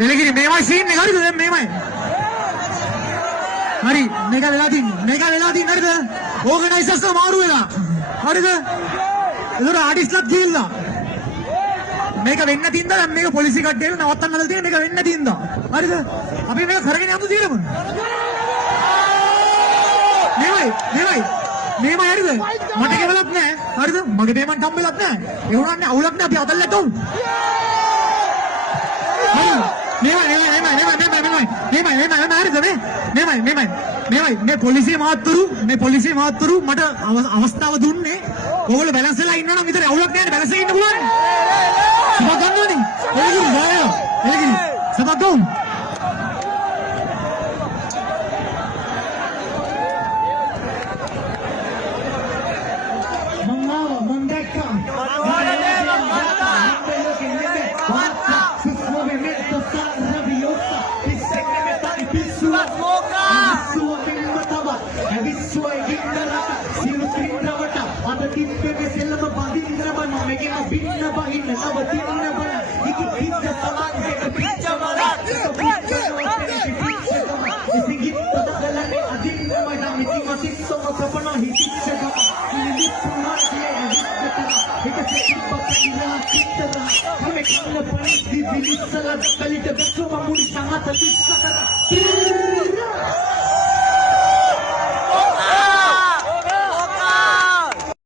එලගිරි මේවයි scene එක හරිද දැන් මේමයි හරි මේක වෙලා තින්නේ හරිද ඕගනයිසර්ස්ලා මාරු වෙලා හරිද ඒතර ආටිස්ට්ලාත් ගිහිල්ලා මේක වෙන්න තින්දා දැන් මේක පොලිසිය කට්ටිය නවත්තන්න හදලා තියෙන මේක වෙන්න තින්දා හරිද අපි මේක කරගෙන යමු తీරම මේමයි හරිද මට කෙවලක් නැහැ හරිද මගේ පේමන්ට් හම්බෙලක් නැහැ ඒ වුණාන්නේ අවුලක් නැහැ අපි අතල්ලට උන් මේ පොලිසිය මාත්තුරු මට අවස්ථාව දුන්නේ ඕගොල්ලෝ බැලන්ස් වෙලා ඉන්නවා නම් විතර අවුලක් නැහැ බැලන්ස් වෙලා ඉන්න පුළුවන් සබක් ගන්නවනේ එලගිරි සබක් ගන්න මං දැක්කා